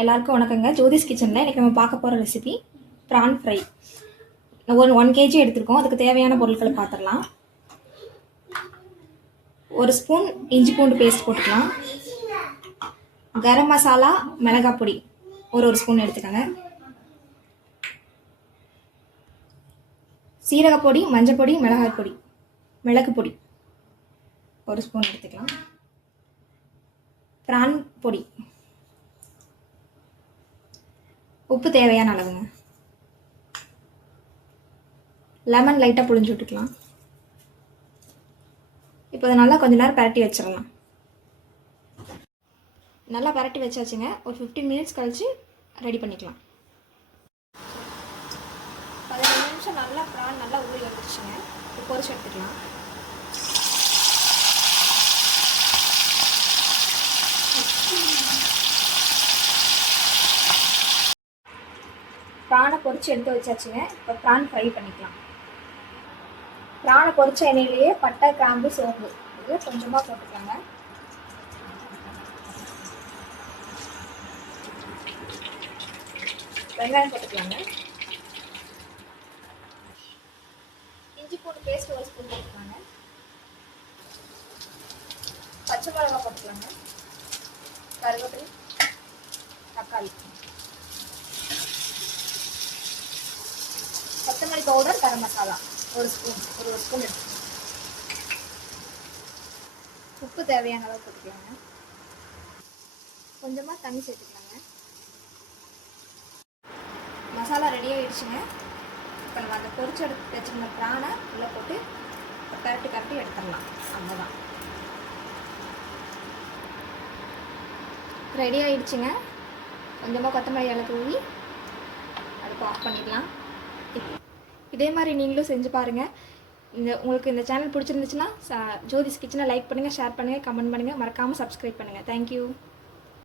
எல்லாருக்கும் வணக்கங்க. ஜோதிஸ் கிச்சனில் இன்றைக்கி நம்ம பார்க்க போகிற ரெசிபி ப்ரான் ஃப்ரை. ஒரு 1 kg எடுத்துருக்கோம். அதுக்கு தேவையான பொருட்களை பார்த்துடலாம். 1 ஸ்பூன் இஞ்சி பூண்டு பேஸ்ட் போட்டுக்கலாம். கரம் மசாலா, மிளகாய் பொடி ஒரு ஸ்பூன் எடுத்துக்கோங்க. சீரகப்பொடி, மஞ்சள் பொடி, மிளகாய் பொடி, மிளகு பொடி 1 ஸ்பூன் எடுத்துக்கலாம். ப்ரான் பொடி, உப்பு தேவையான அளவுங்க. லெமன் லைட்டாக புழிஞ்சு விட்டுக்கலாம். இப்போ அதை நல்லா கொஞ்ச நேரம் பரட்டி வச்சிடலாம். நல்லா பரட்டி வச்சாச்சுங்க. ஒரு 15 மினிட்ஸ் கழித்து ரெடி பண்ணிக்கலாம். 15 நிமிஷம் நல்லா ப்ரான் நல்லா ஊறி வந்துருச்சுங்க. இப்போ பொரிச்சு எடுத்துக்கலாம். ப்ரானை பொரிச்சு எடுத்து வச்சாச்சுங்க. இப்போ ப்ரான் ஃப்ரை பண்ணிக்கலாம். ப்ரானை பொரிச்ச எண்ணெயிலேயே பட்டை, கிராம்பு, சோம்பு இது கொஞ்சமாக போட்டுக்கலாங்க. வெங்காயம் போட்டுக்கலாங்க. இஞ்சி பூண்டு பேஸ்ட் 1 ஸ்பூன் போட்டுக்கலாங்க. பச்சை மிளகாய் போட்டுக்கலாங்க. கருவேப்பிலை, தக்காளி, கொத்தமல்லி பவுடர், கரம் மசாலா 1 ஸ்பூன் எடுத்துக்கோங்க. உப்பு தேவையான அளவு போட்டுக்கலாங்க. கொஞ்சமாக தண்ணி சேர்த்துக்கலாங்க. மசாலா ரெடி ஆகிடுச்சுங்க. இப்போ நம்ம அந்த பொரிச்சு எடுத்து வச்சுருந்த ப்ரானை உள்ளே போட்டு கரட்டி எடுத்துடலாம். அவ்வளோதான், ரெடி ஆகிடுச்சுங்க. கொஞ்சமாக கொத்தமல்லி இலை தூவி அடுப்பு ஆஃப் பண்ணிடலாம். இதே மாதிரி நீங்களும் செஞ்சு பாருங்கள். உங்களுக்கு இந்த சேனல் பிடிச்சிருந்துச்சுன்னா ஜோதிஸ் கிச்சனை லைக் பண்ணுங்கள், ஷேர் பண்ணுங்கள், கமெண்ட் பண்ணுங்கள், மறக்காமல் சப்ஸ்கிரைப் பண்ணுங்கள். தேங்க்யூ.